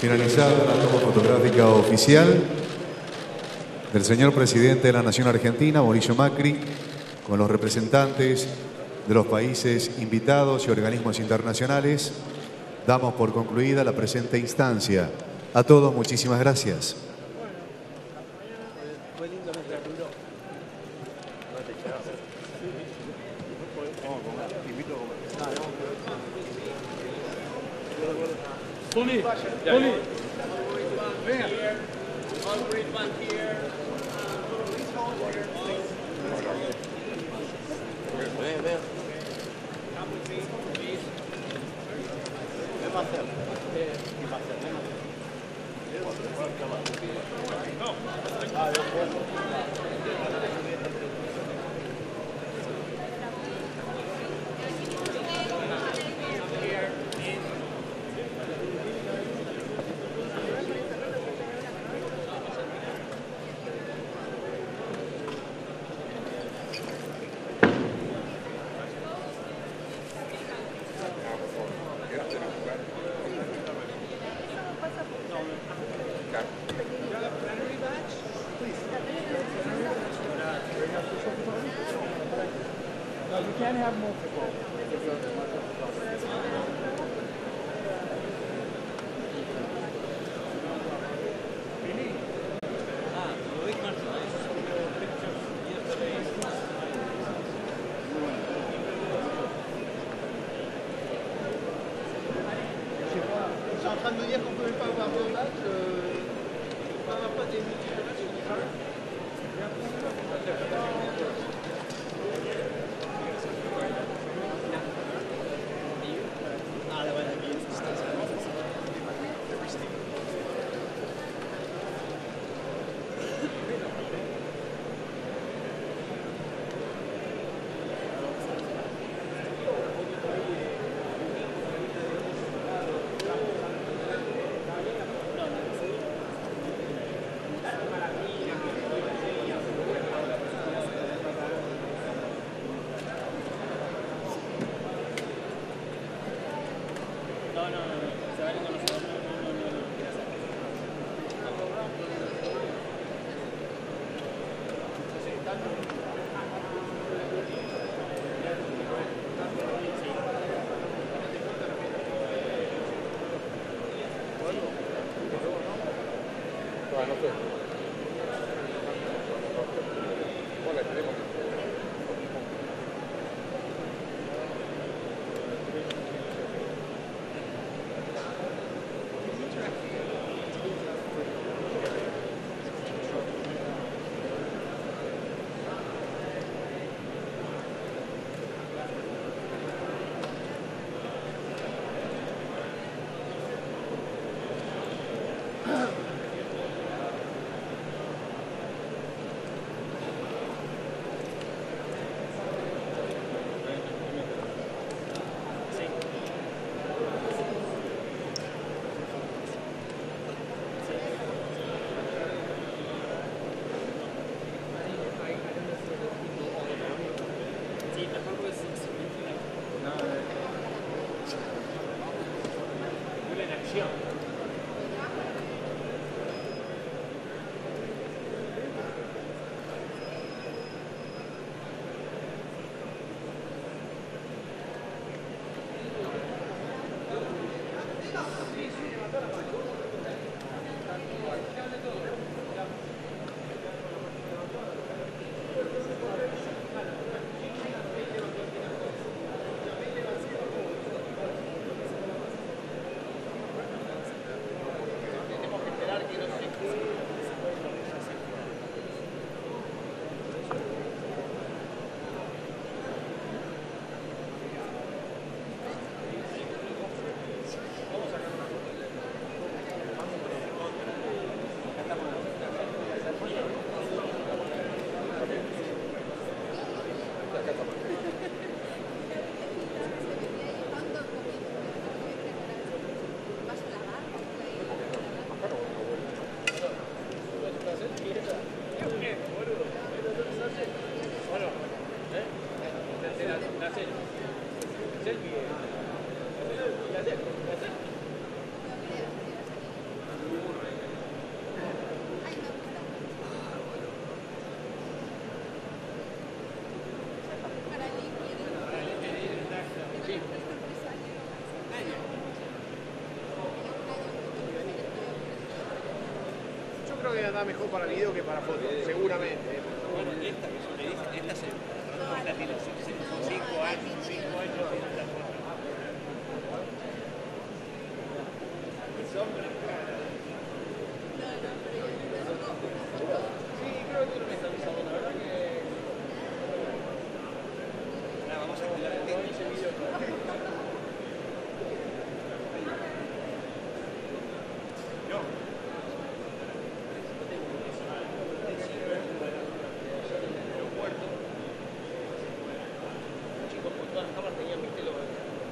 Finalizada la toma fotográfica oficial del señor presidente de la Nación Argentina, Mauricio Macri, con los representantes de los países invitados y organismos internacionales, damos por concluida la presente instancia. A todos, muchísimas gracias. Poli. Creo que anda mejor para video que para foto, seguramente. Bueno, esta que yo le dije, esta tiene 5 años, 5 años tiene esta foto. Es hombre, claro. Sí, creo que no me está avisando, la verdad que... Nada, vamos a activar el tiempo. Ese video. No.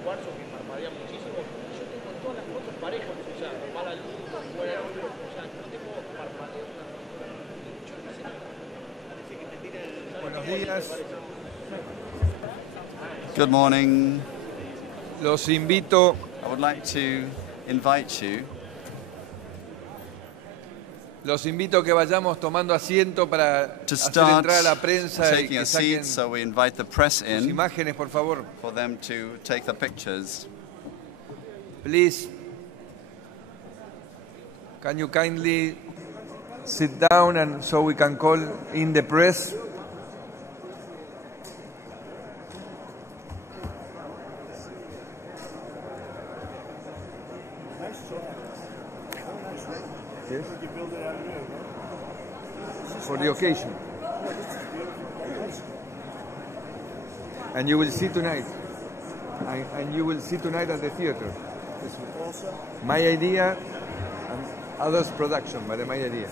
Que parpadea muchísimo. Yo tengo todas las fotos parejas, o sea, para el mundo, fuera del mundo, o sea, no tengo parpadeo. Buenos días. Good morning. Los invito I would like to invite you a que vayamos tomando asiento para to hacer start entrar a la prensa y taking que a saquen seat. So we invite the press sus in imágenes, por favor. for them to take the pictures. Please, can you kindly sit down and so we can call in the press? Yes. For the occasion. And you will see tonight. And you will see tonight at the theater. My idea and others' production, but my idea.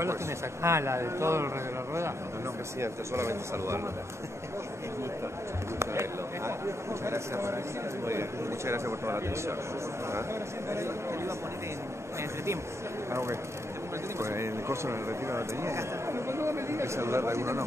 ¿Cuál lo tenés acá? Ah, la de todo alrededor de la rueda. No, presidente, solamente saludarlo. Muchas gracias, muy bien. Muchas gracias por toda la atención. Lo iba a poner en entretiempo. Ah, ok. Pues en el curso del retiro no tenía. El celular de alguno no.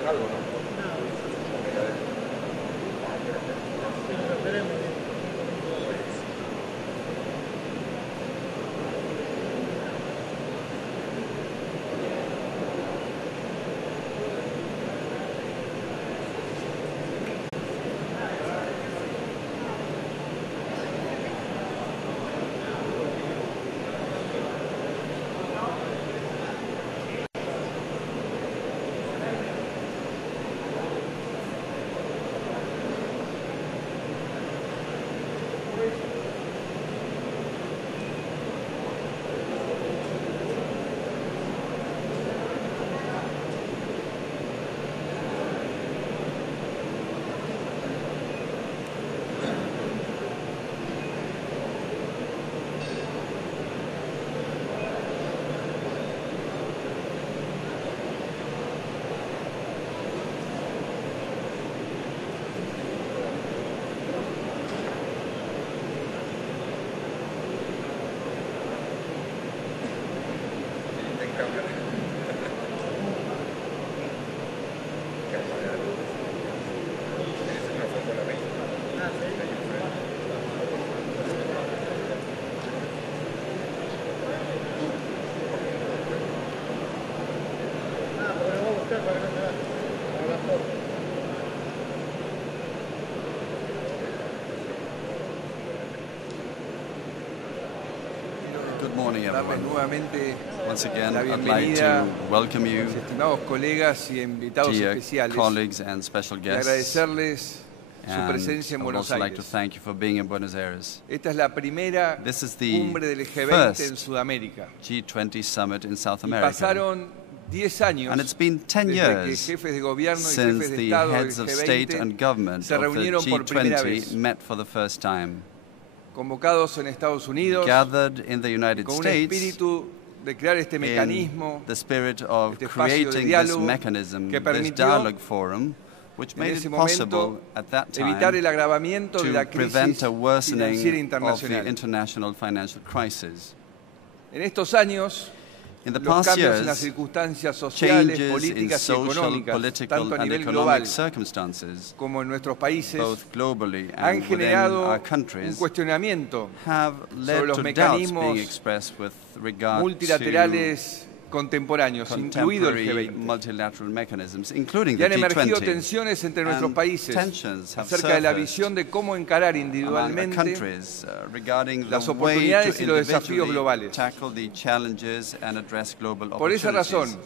dijeron algo, ¿no? Good morning, Darles everyone. nuevamente Once again, la I'd like bienvenida to welcome a you, mis estimados colegas y invitados dear especiales, colleagues and special y guests. agradecerles su And presencia en I would Buenos also like to Aires. thank you for being in Buenos Aires. Esta es la primera This is the cumbre del G20 first en Sudamérica. G20 summit in South Y America. pasaron 10 años And it's been 10 desde que years jefes de gobierno y since jefes de the Estado del heads of state and G20 government se of the reunieron por primera G20 vez, met for the first time. convocados en Estados Unidos, Gathered in the United con un States espíritu de crear este mecanismo, in the spirit of este espacio de creating this diálogo mechanism, que this permitió dialogue forum, which en made ese it possible momento at that evitar time el agravamiento de la to crisis prevent a financiera worsening of the internacional. international financial crisis. En estos años, In the los past cambios en las years, circunstancias sociales, changes in políticas y social, económicas, political, tanto a and nivel economic global circumstances, como en nuestros países, both globally han and within generado our un countries, cuestionamiento have sobre led los to doubts mecanismos being expressed with regard multilaterales contemporáneos, to incluido el contemporary G20. multilateral mechanisms, including Y the han emergido G20. tensiones entre nuestros And países tensions have acerca de la surfaced visión de cómo encarar among the individualmente countries regarding las the way to oportunidades y los desafíos individually globales. tackle the challenges and address global Por esa opportunities. razón,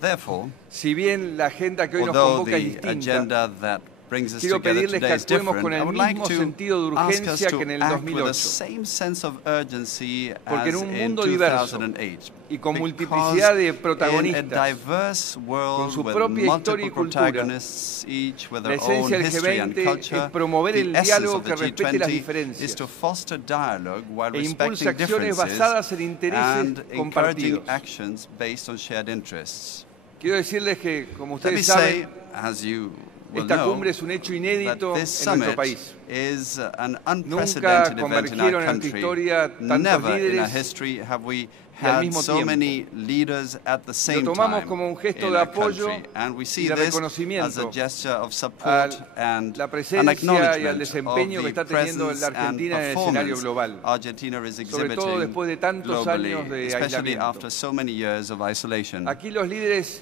Therefore, si bien la agenda que hoy nos although convoca es the distinta, agenda that brings us quiero together pedirles que today is actuemos different, con I el would like mismo to sentido de ask us urgencia to que en el act with the 2008. same sense of urgency Porque as en un in mundo diverso 2008. y con Because multiplicidad de in a protagonistas, diverse world con su with propia multiple historia y cultura, protagonists, each with la their own esencia del history and G20 culture, es promover the el essence diálogo of the que respete las G20 is diferencias to foster dialogue while e impulse respecting acciones differences basadas en intereses and encouraging compartidos. actions based on shared interess. Quiero decirles que, como Let me ustedes say, saben, as you will esta know, cumbre es un hecho that inédito this en nuestro summit país. is an Nunca unprecedented event in our convergieron en nuestra country. historia tantos Never in our líderes history have we al had mismo so tiempo. many leaders at the same Lo tomamos time como un gesto in de our apoyo country. And we y see de this as a reconocimiento gesture of support a and la an presencia y al acknowledgement desempeño of que the está teniendo presence la and Argentina en el escenario performance global, Argentina is sobre todo exhibiting después de tantos globally, años de especially aislamiento. after so many years of isolation. Aquí los líderes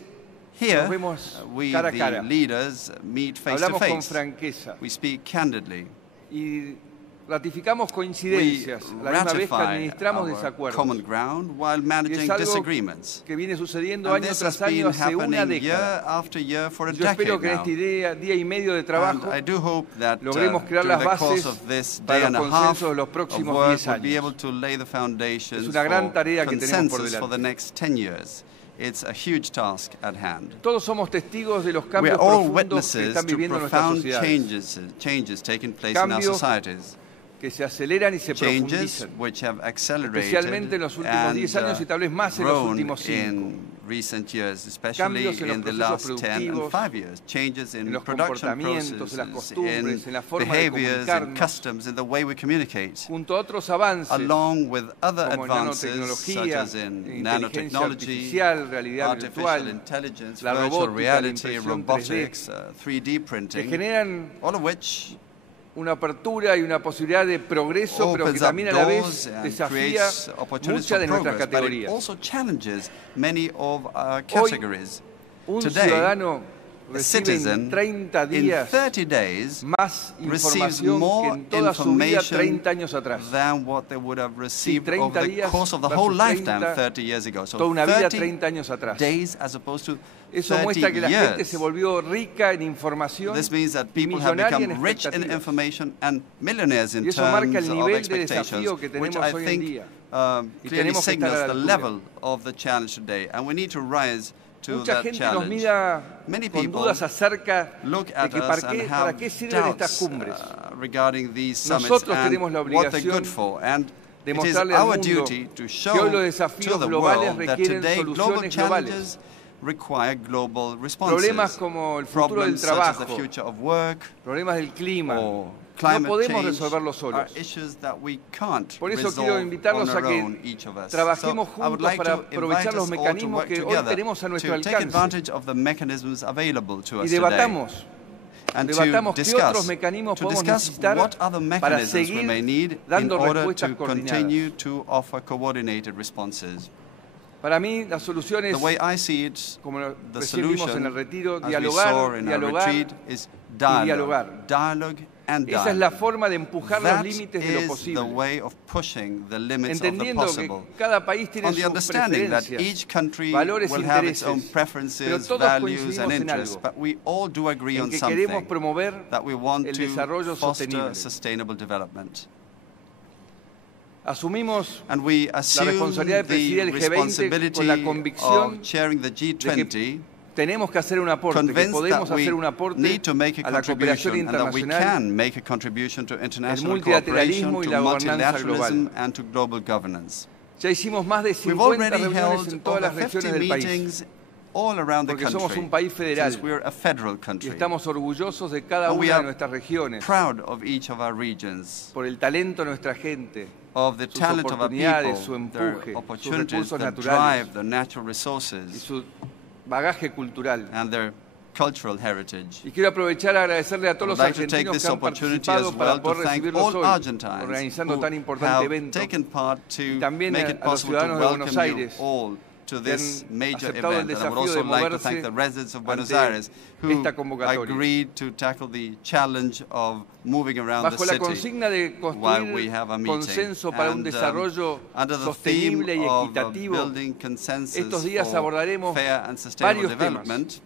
Here, nos vemos we, cara a the cara. leaders, meet face to Hablamos con face. franqueza We speak candidly. y ratificamos We coincidencias a la misma vez que ratify administramos our desacuerdos. common ground while Y managing es algo disagreements. que viene sucediendo And año this has tras año been hace una happening year década. after year for a Yo espero decade que en now. este día y medio de And trabajo I do hope that logremos crear during las the course bases of this para day and los a half consensos de los of próximos work 10 we'll be años. able to lay the foundations Es una gran for tarea que tenemos por consensus for the delante. next 10 years. It's a huge task at hand. Todos somos testigos de los We cambios are all profundos que witnesses están to viviendo nuestras profound sociedades. changes taking place in our Cambios societies. que se aceleran y se changes profundizan, which have accelerated especialmente en los últimos 10 años y tal vez más en los grown últimos 5. in recent years, especially Cambios en los in the procesos last 10 and productivos, 5 years. Changes in en los production comportamientos, en las processes, costumbres, in en la forma de behaviors, in comunicarnos, customs, in the way we communicate, junto a otros avances along with other como advances such nanotecnología, as in inteligencia nanotechnology, artificial, realidad artificial virtual, intelligence, la virtual robótica, la reality, impresión robotics, 3D que printing, generan all of which una apertura y una posibilidad de progreso, pero que opens up también a la vez doors and desafía creates opportunities muchas de for nuestras progress, but it categorías. also challenges many of our Hoy, categories. un Today, ciudadano a recibe en citizen 30 in días 30 days más receives información que more en toda su vida information 30 años atrás. than what they would have received 30 over the días course of the versus whole lifetime 30, 30 years ago. So Toda una vida 30 30 años atrás. days as opposed to Eso 30 muestra que la gente years. se volvió rica en información This means that y people have millonaria en become rich in expectativas. information and millionaires in Y eso marca el terms of nivel de expectations, desafío que which tenemos I hoy en think día. Y clearly tenemos que estar a signals la the altura. level of the challenge today, and we need to rise to Mucha that gente nos challenge. mira Many con people dudas acerca look de at que us para and qué have sirven estas doubts cumbres. regarding these summits Nosotros and tenemos la what they're obligación good for. And de it is mostrarle al our mundo duty to que hoy show los to desafíos the globales world that requieren today global soluciones globales. challenges require global Problemas responses. como el futuro del Problems such as the trabajo, future of work problemas del clima, or no climate podemos change resolverlos are solos. issues that we can't Por eso quiero resolve invitarlos on a our que own, each of us. trabajemos So I would juntos like para to aprovechar invite los us all to mecanismos work que hoy together tenemos a nuestro to take alcance advantage of the mechanisms available to y us today. debatamos And to qué otros discuss mecanismos podemos what necesitar other para mechanisms we may seguir need in dando order respuestas to coordinadas. continue to offer coordinated responses. Para mí, la solución es, The way I see it, como the recién vimos en el solution, retiro, as we dialogar, saw in our dialogar retreat, is dialogar. dialogue, dialogue and Esa es la dialogue. forma de empujar los That límites de lo is the posible, way of pushing the limits of the entendiendo que possible. cada país tiene On the sus understanding that preferencias, each country valores will e have its own intereses, pero preferences, todos values coincidimos and en interests, algo, but we all do agree en on que queremos something, promover that we want el to desarrollo foster sostenible. sustainable development. Asumimos And we la assume responsabilidad de the presidir el G20 responsibility con la convicción of chairing the de G20, que tenemos que hacer un aporte, que convinced podemos that we hacer un aporte need to make a a la cooperación contribution and that we internacional, can make a contribution to international multilateralismo cooperation, y to la gobernanza multilateralism global. and to global governance. Ya hicimos más de We've 50 already reuniones en held todas over las 50 regiones del país meetings all around the porque somos country, un país federal since we're a federal y country. estamos orgullosos de cada And we una de are nuestras regiones, proud of each of our regions, por el talento de nuestra gente, of the sus talent of our oportunidades, su people, their empuje, sus opportunities, recursos their naturales drive, their natural y resources, su bagaje cultural. and their cultural heritage. Y quiero aprovechar a agradecerle a I todos would los like to take argentinos this que han opportunity participado as para well to poder thank recibirlos all hoy, Argentines organizando who tan importante have evento, taken part to y también make a it los possible to ciudadanos de Buenos welcome you Aires, all to que this han major aceptado el event. And I would desafío also de like to moverse thank the residents of Buenos ante Aires who esta convocatoria. agreed to tackle the challenge of moving around the Bajo la city consigna de while we construir have a meeting. consenso para un And, desarrollo under the theme sostenible y of equitativo, building consensus estos días for abordaremos fair and sustainable varios development,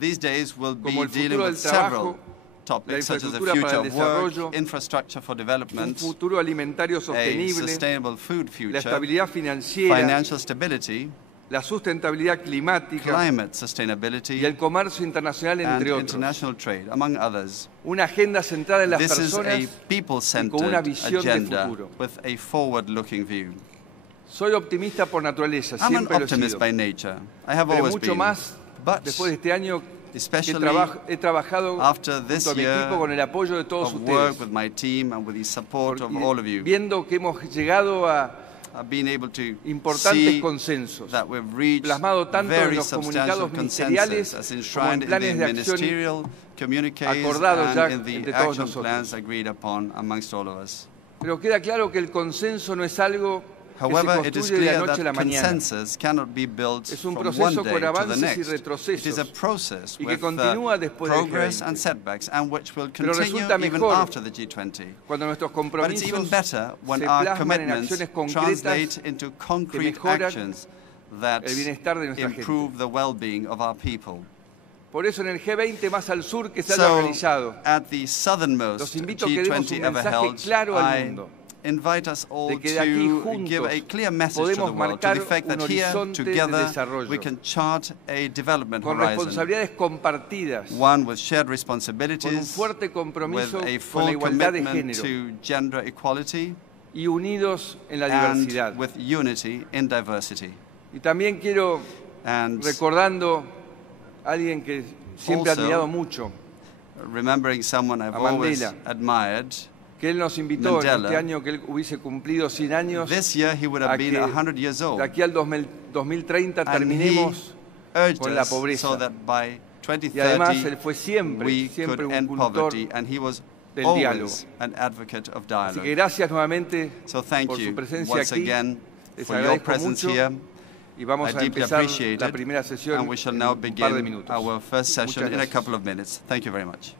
these days will be como el dealing futuro with del trabajo, several la topics such as the infraestructura future para el of work, desarrollo, infrastructure for un development, futuro alimentario a sostenible, sustainable food la future, estabilidad financiera, financial stability, la sustentabilidad climática climate sustainability, y el comercio internacional, and entre otros. international trade, among others. Una agenda centrada en las This is a personas y con una people-centered visión de agenda futuro. with a forward-looking view. Soy optimista por naturaleza, I'm an siempre lo he optimist sido. by nature. I have Pero always mucho been. más But después de este año que especially he trabajado after this junto a mi year equipo con el apoyo de todos of work ustedes, with my team and with the support of y all of you, viendo que hemos llegado a I've been able to importantes see consensos, that we've reached plasmado tanto en very los substantial comunicados ministeriales consensus as como enshrined en in planes the de acción ministerial communiques acordados ya and in the entre todos action nosotros. plans agreed upon amongst all of us. Pero queda claro que el consenso no es algo que However, se it is construye de la clear noche a la that mañana. consensus cannot be built Es un from proceso one day con to the avances y next. It is a retrocesos process y que with continúa después del progress G20. and setbacks, and which will Pero continue resulta even mejor after the G20. cuando nuestros But it's even compromisos better when se our plasman en commitments acciones concretas translate into concrete mejoran actions that el bienestar de nuestra gente. improve the well-being of our people. Por eso en el G20 más al sur que se haya So, organizado, at the southernmost los invito a que demos G20 un ever mensaje held, claro al I mundo. invite us all de que de aquí to juntos give a clear message to the podemos world, to the marcar fact that un here, horizonte de together, desarrollo we can chart a development con horizon, responsabilidades compartidas, one with shared con un responsibilities, fuerte with compromiso a con la full igualdad de commitment género to gender equality, y unidos en la diversidad. and with unity in diversity. Y también quiero, And recordando a alguien que siempre he Also, admirado mucho, remembering someone I've a always Mandela, admired, que él nos invitó en Mandela, este año que él hubiese cumplido 100 años, this year he would have a been que 100 years old. de aquí al 2030 And terminemos he urged con la us pobreza. so that by Y además él 2030 fue siempre we un could end cultor poverty, and he was del diálogo. always an advocate of Así que dialogue. gracias nuevamente So thank por su you presencia once aquí. again Les for your agradezco presence mucho here. y vamos I a deeply empezar appreciate la it, primera sesión and we shall en now un par de begin minutos. our first session Muchas in a gracias. couple of minutes. Thank you very much.